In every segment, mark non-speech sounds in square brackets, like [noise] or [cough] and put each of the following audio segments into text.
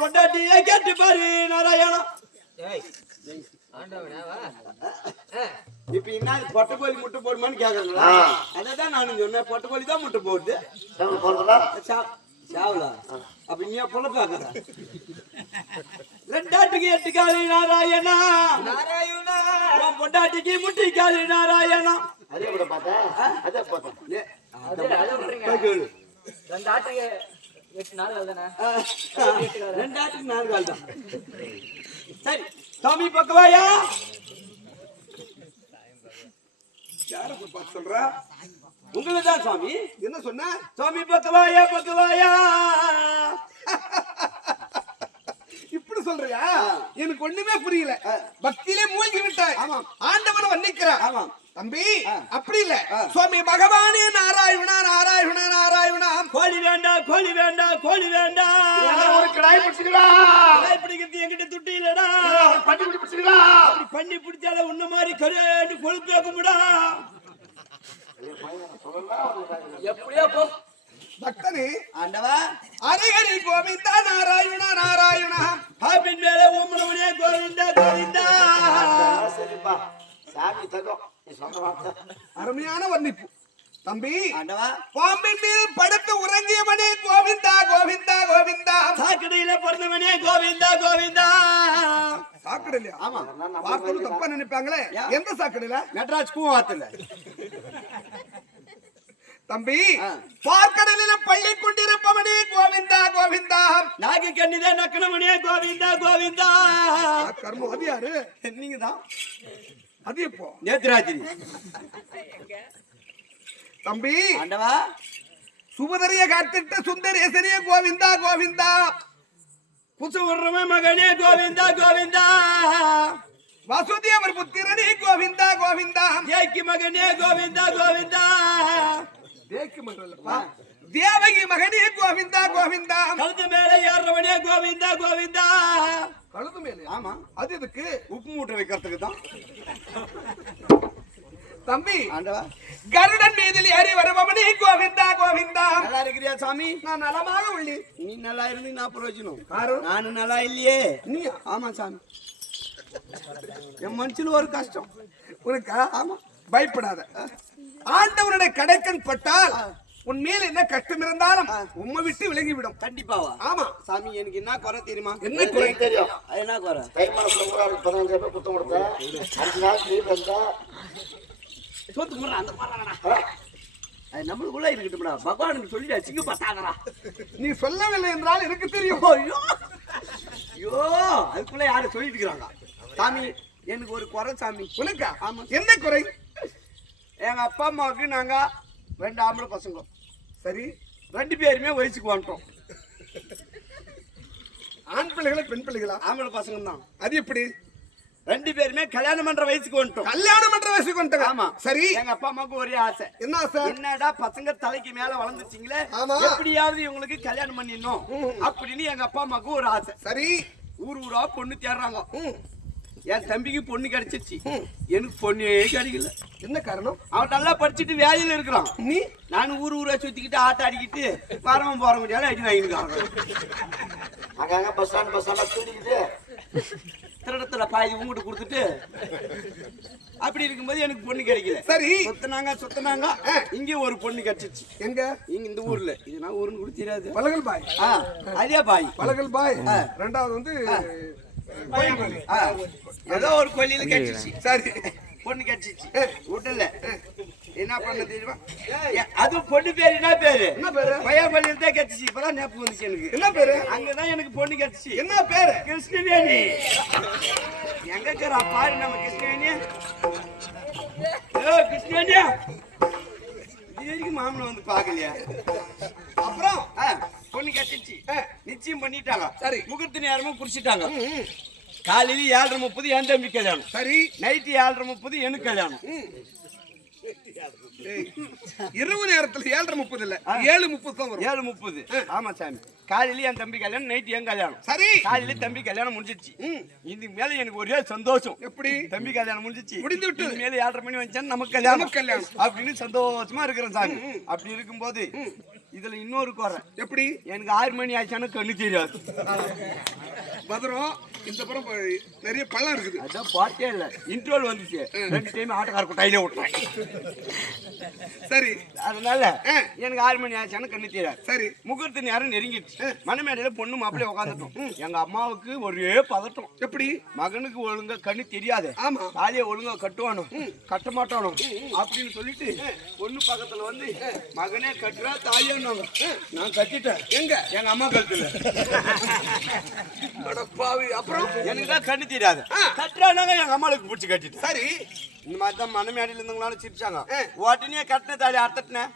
பொண்டாட்டியே கேட்டு பாரு நாராயணா? ஏய் ஆண்டவனா வா. இப்ப என்ன பொட்டக்கோழி முட்டை போடுமான்னு கேக்குறீங்களா? அதான் நானும் சொன்னேன் பொட்டக்கோழி தான் முட்டை போடுது. சாவலா அப்ப நீ பொண்ணு பாக்குற ரெண்டாட்டுக்கு எட்டு காலி நாராயணா. நாராயணா பொண்டாட்டிக்கு முட்டி காலி நாராயணா. அதே கூட பார்த்தா அதே பார்த்தேன் எட்டு நாள் தானே ஆ, ரெண்டாட்டுக்கு நாலு கால் தான். சரி சாமி பக்கவாயா யார பார்த்து சொல்றா? உங்களை தான் சாமி. என்ன சொன்ன? சாமி பக்கவாயா பக்கவாயா இப்படி சொல்றியா? எனக்கு ஒண்ணுமே புரியல. பக்தியிலே மூழ்கி விட்டாய். ஆண்டவன் வர்ணிக்கிறான் ஆமாம். தம்பி அப்படி இல்ல. சுவாமி பகவானே நாராயணா நாராயணா நாராயணா கோழி வேண்டாம் கோழி வேண்டாம் கோழி வேண்டாம் ஒரு கிடாய் பிடிச்சிங்களா கடாய் பிடிக்கிறது என்கிட்ட துட்டி இல்லடா. பட்டி பிடிச்சிங்களா அப்படி பண்ணி பிடிச்சால உன்ன மாதிரி கரேன்னு கொழுப்பே கும்பிடா எப்படியோ போ? பக்தனே ஆண்டவா. ஹரிஹரி கோவிந்தா நாராயணா நாராயணா. பாப்பின் மேல ஓமனவனே கோவிந்தா கோவிந்தா. சரிப்பா. சாமி தகம் அருமையான வர்ணிப்பு. தம்பி பாம்பின் மீது படுத்து உறங்கியவனே கோவிந்தா கோவிந்தா கோவிந்தா. சாக்கடையில பிறந்தவனே கோவிந்தா கோவிந்தா. சாக்கடையில ஆமா. வார்த்தை தப்பா நினைப்பாங்களே? எந்த சாக்கடையில? மெட்ராஸ் கூவாத்துல தம்பி. பார்க்கடலில பள்ளி கொண்டிருப்பவனே கோவிந்தா கோவிந்தா. நாக்கு கண்ணிதே நக்கணவனே கோவிந்தா கோவிந்தா. அது யாரு நீங்க தான் அது எப்போ? நேத்ராஜினி. தம்பி. ஆண்டவா. சுபதரிய காத்திட்ட சுந்தரேசனே கோவிந்தா கோவிந்தா. குசு விடுறவன் மகனே கோவிந்தா கோவிந்தா. வசுதேவர் புத்திரனே கோவிந்தா கோவிந்தா. ஏக்கி மகனே கோவிந்தா கோவிந்தா. தேக்கு மகளப்பா. தேவகி மகனே கோவிந்தா கோவிந்தா. கழுத்து மேல ஏறுறவனே கோவிந்தா கோவிந்தா. கழுது மேலே. ஆமா. அது எதுக்கு? உப்பு மூட்டை வைக்கிறதுக்கு தான். தம்பி ஆண்டவா. கருடன் மீதில் ஏறி வருபவனே கோவிந்தா கோவிந்தா. நல்லா இருக்கிறியா சாமி? நான் நலமாக உள்ளி. நீ நல்லா இருந்து நான் பிரயோஜனம். நானும் நல்லா இல்லையே. நீ ஆமா சாமி. என் மனசுல ஒரு கஷ்டம். உனக்கா? ஆமா. பயப்படாத. ஆண்டவனுடைய கடைக்கன் பட்டால் உன் மேல என்ன கஷ்டம் இருந்தாலும் உம்மை விட்டு விலகிவிடும். கண்டிப்பாவா ஆமா. சாமி எனக்கு என்ன குறை தெரியுமா? என்ன குறை? தெரியும். அது என்ன குறை? தை மாசம் ஊராளுக்கு பதினஞ்சு ரூபாய் குத்தம் கொடுத்தேன் அஞ்சு நாள் லீவ் இருந்தா சோத்து முறை அந்த மாதிரி அது நம்மளுக்குள்ள இருக்கட்டும்டா. பகவானுக்கு சொல்லி அசிங்க பார்த்தாங்கடா நீ சொல்லவில்லை என்றால் எனக்கு தெரியும். ஐயோ. ஐயோ அதுக்குள்ள யாரும் சொல்லிட்டு இருக்கிறாங்க சாமி எனக்கு ஒரு குறை சாமி. உனக்கா? ஆமா. என்ன குறை? எங்க அப்பா அம்மாவுக்கு நாங்க ரெண்டு ஆம்பளை பசங்க. சரி ரெண்டு பேருமே வயசுக்கு வந்துட்டோம். ஆண் பிள்ளைகளா பெண் பிள்ளைகளா? ஆம்பளை பசங்க தான் அது எப்படி? ரெண்டு பேருமே கல்யாணம் பண்ற வயசுக்கு வந்துட்டோம். கல்யாணம் பண்ற வயசுக்கு வந்துட்டாங்க ஆமா. சரி. எங்க அப்பா அம்மாவுக்கு ஒரே ஆசை. என்ன ஆசை? என்னடா பசங்க தலைக்கு மேல வளர்ந்துச்சிங்களே. எப்படியாவது இவங்களுக்கு கல்யாணம் பண்ணிடணும் அப்படின்னு எங்க அப்பா அம்மாவுக்கு ஒரு ஆசை. சரி. ஊர் ஊரா பொண்ணு தேடுறாங்க. என் தம்பிக்கு பொண்ணு கிடைச்சிருச்சு. எனக்கு பொண்ணே கிடைக்கல. என்ன காரணம்? அவன் நல்லா படிச்சுட்டு வேலையில இருக்கிறான். நீ? நானும் ஊர் ஊரா சுத்திக்கிட்டு ஆட்ட அடிக்கிட்டு வரவன் போற முடியாது அடி வாங்கிருக்காங்க அங்கங்க பஸ் ஸ்டாண்ட் பஸ் ஸ்டாண்டா தூக்கிட்டு திருடத்துல பாதி உங்ககிட்ட கொடுத்துட்டு அப்படி இருக்கும்போது எனக்கு பொண்ணு கிடைக்கல. சரி. சுத்தினாங்க சுத்தினாங்க. இங்க ஒரு பொண்ணு கிடைச்சிச்சு எங்க? இங்க இந்த ஊர்ல. இது நான் ஊருன்னு கூட தெரியாது. பழகல் பாய். ஆ, அதே பாய். பழகல் பாய். ரெண்டாவது வந்து ஏதோ ஒரு கொல்லியில கட்டிச்சு சரி பொண்ணு கட்டிச்சு விடல. என்ன பண்ண தெரியுமா? அதுவும் பொண்ணு பேரு என்ன பேரு? என்ன பேரு? பையன் பள்ளியில தான் கட்டிச்சு இப்பதான் ஞாபகம் வந்துச்சு எனக்கு. என்ன பேரு? அங்கதான் எனக்கு பொண்ணு கட்டிச்சு என்ன பேரு? கிருஷ்ணவேணி. எங்க இருக்கிறா பாரு நம்ம கிருஷ்ணவேணி? ஏ கிருஷ்ணவேணியா இது வரைக்கும் மாமனை வந்து பாக்கலையா அப்புறம்? பொண்ணு கட்டிச்சு நிச்சயம் பண்ணிட்டாங்க. சரி. முகூர்த்த நேரமும் குறிச்சிட்டாங்க. காலையில ஏழரை முப்பது என் தம்பி கல்யாணம். சரி. நைட்டு ஏழரை முப்பது எனக்கு கல்யாணம். இரவு நேரத்துல ஏழரை முப்பது இல்ல. ஏழு முப்பது தான் வரும். ஏழு முப்பது. ஆமா சாமி. காலையில என் தம்பி கல்யாணம் நைட்டு என் கல்யாணம். சரி. காலையில தம்பி கல்யாணம் முடிஞ்சிச்சு இதுக்கு மேல எனக்கு ஒரே சந்தோஷம். எப்படி? தம்பி கல்யாணம் முடிஞ்சிச்சு முடிந்து விட்டது. இதுக்கு மேல ஏழரை மணி வந்துச்சா நமக்கு கல்யாணம். கல்யாணம். அப்படின்னு சந்தோஷமா இருக்கிறேன் சாமி. அப்படி இருக்கும்போது இதுல இன்னொரு குறை. எப்படி? எனக்கு ஆறு மணி ஆச்சானு கண்ணு தெரியாது. பதரம் இந்த புறம் நிறைய பள்ளம் இருக்குது. அதான் பார்த்தே இல்ல. இன்ட்ரோல் வந்துச்சு. ரெண்டு டைம் ஆட்டக்கார கொட்டாயிலே விட்டுறேன் சரி. அதனால. எனக்கு ஆறு மணி ஆச்சானு கண்ணு தெரியாது சரி. முகூர்த்த நேரம் நெருங்கிடுச்சு. மணமேடையில பொண்ணு மாப்பிள்ளை உட்காந்துட்டோம் எங்க அம்மாவுக்கு ஒரே பதட்டம். எப்படி? மகனுக்கு ஒழுங்கா கண்ணு தெரியாது. ஆமா. தாலியை ஒழுங்கா கட்டுவானோ கட்ட மாட்டானோ அப்படின்னு சொல்லிட்டு பொண்ணு பக்கத்துல வந்து மகனே கட்டுறா தாலியான்னு நான் கட்டிட்டேன். எங்க? எங்க அம்மா கழுத்துல. [laughs] பாவி அப்புறம்? எனக்கு தான் கண்ணு தெரியாது. கட்டுறானாங்க எங்க அம்மாளுக்கு பிடிச்சி கட்டிட்டேன் சரி. இந்த மாதிரி தான் மணமேடையில இருந்தவங்களால சிரிச்சாங்க. உடனே கட்டின தாலி அறுத்துட்டேன்.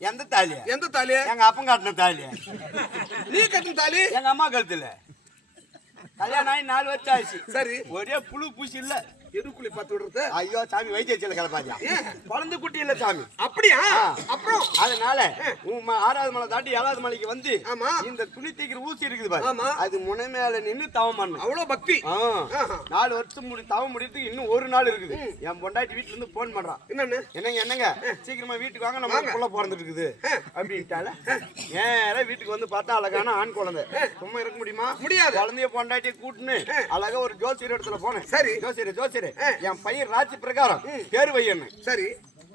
எந்த தாலியா? எந்த தாலி எங்க அப்பன் கட்டின தாலியா. நீ கட்டின தாலி? எங்க அம்மா கழுத்துல. கல்யாணம் ஆகி நாலு வருஷம் ஆச்சு சரி. ஒரே புழு பூசி இல்ல. எதுக்குள்ளே பத்து விடுறது? ஐயோ சாமி வைத்தியச்சில கிளப்பாதியா குழந்தை குட்டி இல்ல சாமி. அப்படியா. அப்புறம்? அதனால ஆறாவது மலை தாண்டி ஏழாவது மலைக்கு வந்து ஆமா. இந்த துணி தைக்கிற ஊசி இருக்குது பாரு. ஆமா. அது முனை மேல நின்னு தவம் பண்ணு அவ்வளவு பக்தி. நாலு வருஷம் முடி தவம் முடியறதுக்கு இன்னும் ஒரு நாள் இருக்குது. என் பொண்டாட்டி வீட்டுல இருந்து போன் பண்றான் என்னன்னு? என்னங்க என்னங்க? சீக்கிரமா வீட்டுக்கு வாங்க நம்ம புள்ள பிறந்துட்டு இருக்குது அப்படின்ட்டால நேரா வீட்டுக்கு வந்து பார்த்தா அழகான ஆண் குழந்தை. சும்மா இருக்க முடியுமா? முடியாது. குழந்தைய பொண்டாட்டியை கூட்டுன்னு அழகா ஒரு ஜோசியர் இடத்துல போனேன். சரி. ஜோசியர் ஜோசியர். என் பையன் ராசி பிரகாரம். பேரு வையன்னு சரி.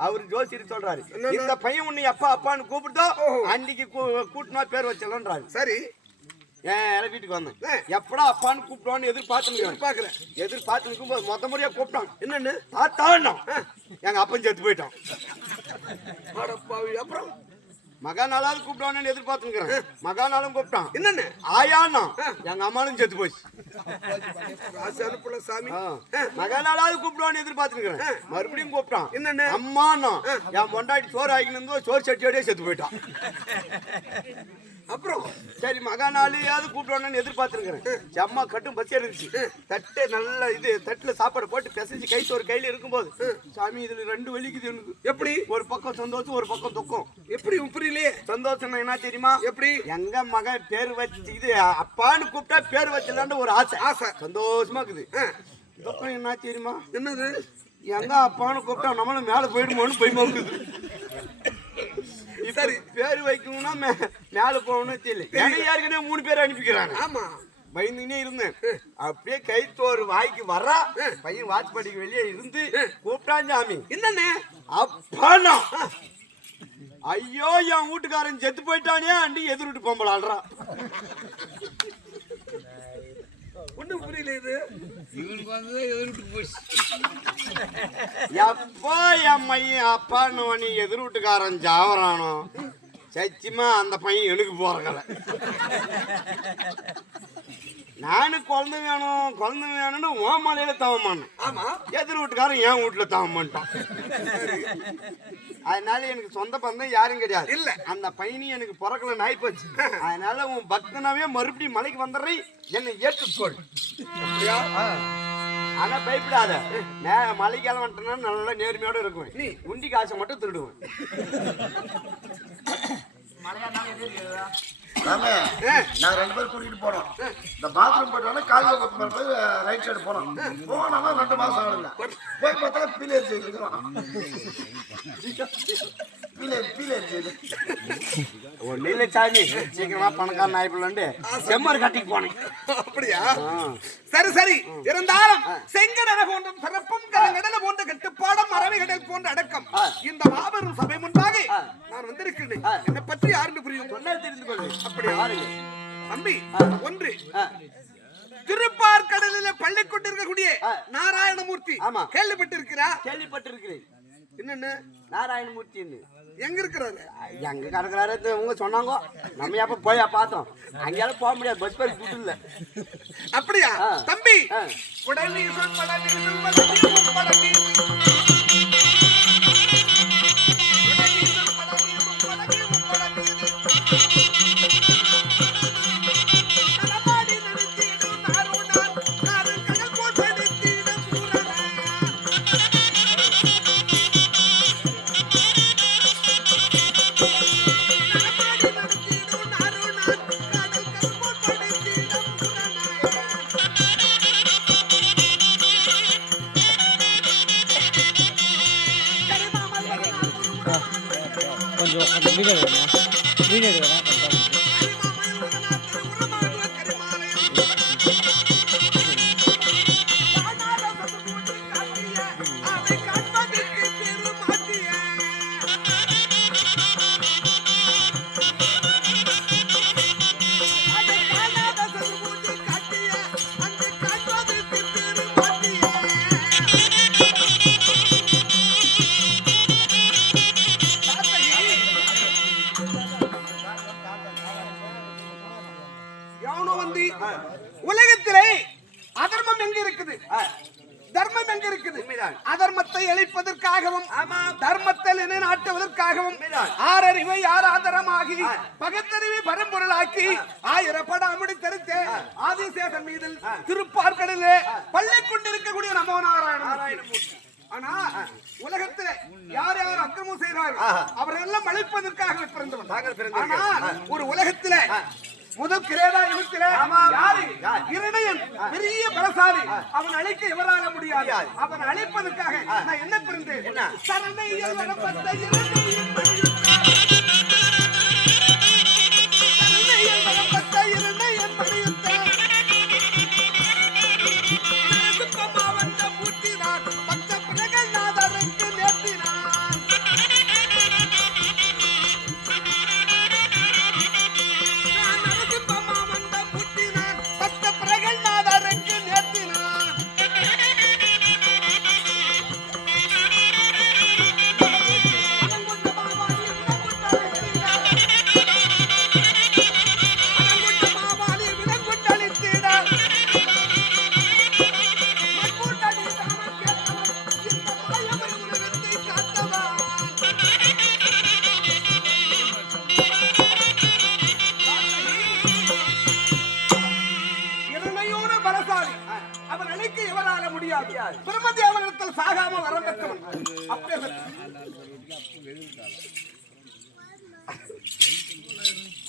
அவர் ஜோசியர் சொல்றாரு. இந்த பையன் உன்னை அப்பா அப்பான்னு கூப்பிட்டோ அன்னைக்கு கூட்டினா பேர் வச்சலன்றாரு சரி. ஏன் வீட்டுக்கு வந்தேன். எப்படா அப்பான்னு கூப்பிடுவான்னு எதிர்பார்த்து பாக்குறேன் எதிர்பார்த்து நிற்கும்போது மொத்த முறையா கூப்பிட்டான். என்னன்னு? தாத்தான்னா எங்க அப்பன் செத்து போயிட்டான். அப்புறம்? மகா நாளாவது கூப்பிடுவானு எதிர்பார்த்துக்கிறேன் [laughs] மகா நாளும் கூப்பிட்டான். என்னன்னு? ஆயான்னா எங்க அம்மாலும் செத்து போச்சு. சாமி. ஆ. மகா நாளாவது கூப்பிடுவான்னு எதிர்பார்த்துக்கிறேன் மறுபடியும் கூப்பிட்டான். என்னன்னு? அம்மாண்ணா என் பொண்டாட்டி சோறு இருந்தோ சோறு சட்டியோடய செத்து போயிட்டான். [laughs] அப்புறம் சரி மகா நாளையாவது கூப்பிடுவானு எதிர்பார்த்துருக்கிறேன். அம்மா கட்டும் பசி இருந்துச்சு தட்டு நல்ல இது தட்டுல சாப்பாடு போட்டு பிசைஞ்சு கை சோறு கையில இருக்கும்போது சாமி இதுல ரெண்டு வலிக்குது எனக்கு. எப்படி? ஒரு பக்கம் சந்தோஷம் ஒரு பக்கம் துக்கம். எப்படி புரியலையே? சந்தோஷம் என்ன தெரியுமா? எப்படி? எங்க மகன் பேர் வச்சு இது அப்பான்னு கூப்பிட்டா பேர் வச்சலான்னு ஒரு ஆசை. ஆசை. சந்தோஷமா இருக்குது. துக்கம் என்ன தெரியுமா? என்னது? எங்க அப்பான்னு கூப்பிட்டா நம்மளும் மேல போயிடுமோன்னு போய் இருக்குது சரி பேர் வைக்கணும்னா மேல போகணும்னு தெரியல. எனக்கு ஏற்கனவே மூணு பேர் அனுப்பிக்கிறாங்க. ஆமா. பயந்துனே இருந்தேன். அப்படியே கைத்தோறு வாய்க்கு வர்றா பையன் வாட்ச்படிக்கு வெளியே இருந்து கூப்பிட்டான் சாமி. என்னன்னு அப்பானா ஐயோ என் வீட்டுக்காரன் செத்து போயிட்டானே அண்டி எதிர்விட்டு பொம்பளாடுறான் இது. எப்போ என் பையன் அப்பான்னு நீ எதிர் வீட்டுக்காரன் ஜாவரானோ சத்தியமா அந்த பையன் எனக்கு போறக்கல. நானு குழந்தை வேணும் குழந்தை வேணும்னு ஓ மலையில தவமானேன் ஆமா. எதிர் வீட்டுக்காரன் என் வீட்டுல தவம் பண்ணிட்டான். அதனால எனக்கு சொந்த பந்தம் யாரும் கிடையாது. இல்ல. அந்த பையனி எனக்கு பிறக்கல நாய் போச்சு அதனால உன் பக்தனாவே மறுபடியும் மலைக்கு வந்துடுறேன் என்னை ஏற்றுக்கொள். ஆனா பயப்படாத. நான் மலைக்கால வந்துட்டேன்னா நல்லா நேர்மையோட இருக்குவேன். நீ? உண்டி காசை மட்டும் திருடுவேன். நாம நாங்க ரெண்டு பேரும் கூட்டிட்டு போனோம் இந்த பாத்ரூம் வந்து காலையில் பத்து மணி போய் ரைட் சைடு போனோம் போனோம்னா ரெண்டு மாசம் ஆகல. போய் பார்த்தா பீலேர் ஜெயில் ஒன்னும் இல்லை சாமி சீக்கிரமா பணக்காரன் ஆயிப்பலான்ட்டு செம்மர் கட்டிக்கு போனேன். அப்படியா. சரி சரி. இருந்தாலும் செங்கடல போன்ற சிறப்பும் கரங்கடல போன்ற கட்டுப்பாடம் மரபிகடல் போன்ற அடக்கம். இந்த மாபெரும் சபை முன்பாக நான் வந்திருக்கிறேன். என்னை பற்றி யாருன்னு புரியும்? சொன்னா தெரிந்து கொள்ளு அப்படியா? தம்பி ஒன்று. ஆ. திருப்பார்கடல் பள்ளிக்கொண்டு இருக்கக்கூடிய ஆ. நாராயணமூர்த்தி ஆமா. கேள்விப்பட்டிருக்கிறா கேள்விப்பட்டிருக்கிறேன். என்னன்னு? நாராயணமூர்த்தின்னு. எங்க இருக்கிறாரு? எங்க கிடக்குறாரு இவங்க சொன்னாங்க. நம்ம எப்ப போய் பார்த்தோம். அங்கேயாலும் போக முடியாது. பஸ் பேர் துட்டு இல்ல. அப்படியா. தம்பி ஆ. ஆதரமாகி பகத்தறிவை பரம்பொருளாக்கி ஆயிரப்படாமடி தரித்து ஆதிசேஷன் மீது திருப்பார்கடலே பள்ளி கொண்டிருக்கக்கூடிய நமோ நாராயணன் ஆனா உலகத்துல யார் யார் அக்கிரமம் செய்கிறார்கள் அவர்கள் எல்லாம் அழிப்பதற்காக பிறந்தவன் ஒரு உலகத்துல முதல் கிரேடா யுகத்திலே யாரு? இரணையன். பெரிய பலசாலி. அவன் அழிக்க எவரால முடியாது. அவன் அழிப்பதற்காக நான் என்ன பிறந்தேன்? சரணையில்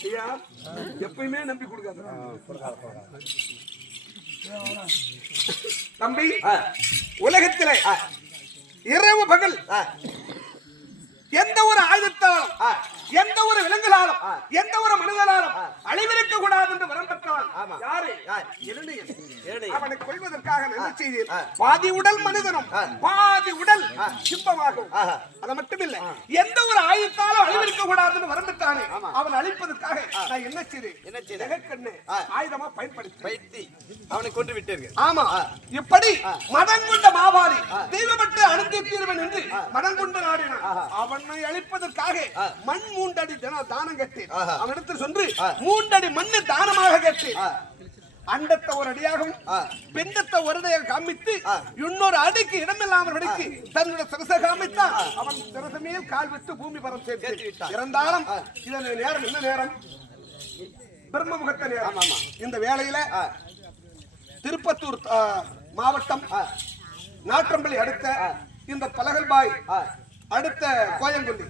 ஐயா எப்பயுமே நம்பி கொடுக்காத. தம்பி உலகத்திலே இரவு பகல் எந்த ஒரு ஆயுதத்தாலும் எந்த ஒரு விலங்குகளாலும் எந்த ஒரு மனிதனாலும் அழிவிருக்க கூடாது என்று வரம் பெற்றவன் யாரு. அவனை கொள்வதற்காக நல்ல செய்தி பாதி உடல் மனிதனும் பாதி உடல் சிம்பமாகும் அது மட்டுமில்லை எந்த ஒரு ஆயுதத்தாலும் அழிவிருக்க கூடாதுன்னு வரம் பெற்றானே அவன் அழிப்பதற்காக நான் என்ன செய்தேன்? என்ன செய்தேன்? ஆயுதமா பயன்படுத்தி அவனை கொண்டு விட்டீர்கள். ஆமா. இப்படி மதம் கொண்ட மாவாளி தெய்வப்பட்டு அனுப்பி தீர்வன் என்று மதம் கொண்டு நாடினான். அவனை அழிப்பதற்காக மண் மூண்டடி தின தானம் கேட்டேன். அவனிடத்தில் சென்று மூண்டடி மண்ணு தானமாக கேட்டேன். அண்டத்தை ஒரு அடியாகவும் பெண்டத்தை ஒரு அடியாக காமித்து இன்னொரு அடிக்கு இடமில்லாமல் அடிக்கு தன்னுடைய சிரசை காமித்தான். அவன் சிரச மேல் கால் விட்டு பூமி பரம் சேர்த்து. இறந்தாலும் இதன் நேரம் என்ன நேரம்? பிரம்ம முகத்த நேரம் இந்த வேளையில திருப்பத்தூர் மாவட்டம் நாற்றம்பள்ளி அடுத்த இந்த பலகல்பாய் அடுத்த கோயங்குடி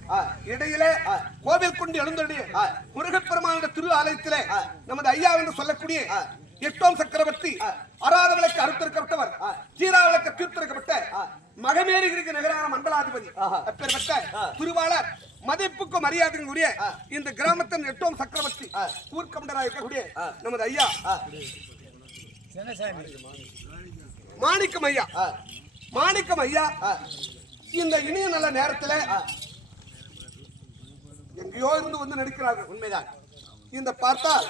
இடையில கோவில் கொண்டு எழுந்தடி முருகப்பெருமானுடைய திரு ஆலயத்திலே நமது ஐயா என்று சொல்லக்கூடிய எட்டாம் சக்கரவர்த்தி அராதவளுக்கு அறுத்திருக்கப்பட்டவர் சீராவளுக்கு தீர்த்திருக்கப்பட்ட மகமேரிகிரிக்கு நகரான மண்டலாதிபதி அப்பேற்பட்ட திருவாளர் மதிப்புக்கும் மரியாதைக்கும் உரிய இந்த கிராமத்தின் எட்டாம் சக்கரவர்த்தி ஊர்க்கமண்டராக இருக்கக்கூடிய நமது ஐயா. மாணிக்கம் ஐயா. மாணிக்கம் ஐயா. இந்த இனிய நல்ல நேரத்துல எங்கேயோ இருந்து வந்து நடிக்கிறார்கள். உண்மைதான். இந்த பார்த்தால்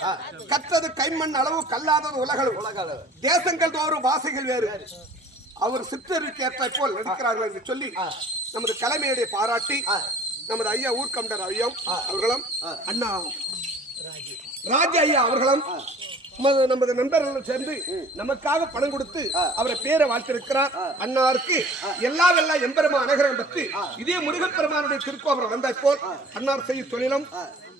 கற்றது கைமண் அளவு கல்லாதது உலகளவு. தேசங்கள் தோறும் பாசைகள் வேறு. அவர் சிற்றருக்கு ஏற்ற போல் நடிக்கிறார்கள் என்று சொல்லி நமது கலைமையுடைய பாராட்டி நமது ஐயா ஊர்கண்டர் ஐயா அவர்களும் அண்ணா ராஜ ஐயா அவர்களும் நமது நமது நண்பர்கள் சேர்ந்து நமக்காக பணம் கொடுத்து அவரை பேரை வாழ்த்திருக்கிறார். அன்னாருக்கு எல்லா வெல்லா எம்பெருமா அனகரம் பற்றி இதே முருகப்பெருமானுடைய திருக்கோபுரம் வந்தாய் போல் அன்னார் செய்யும் தொழிலும்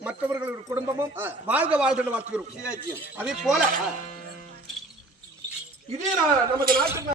மற்றவர்களுடைய குடும்பமும் வாழ்க வாழ்க வாழ்த்துகிறோம். அதே போல இதே நமது நாட்டு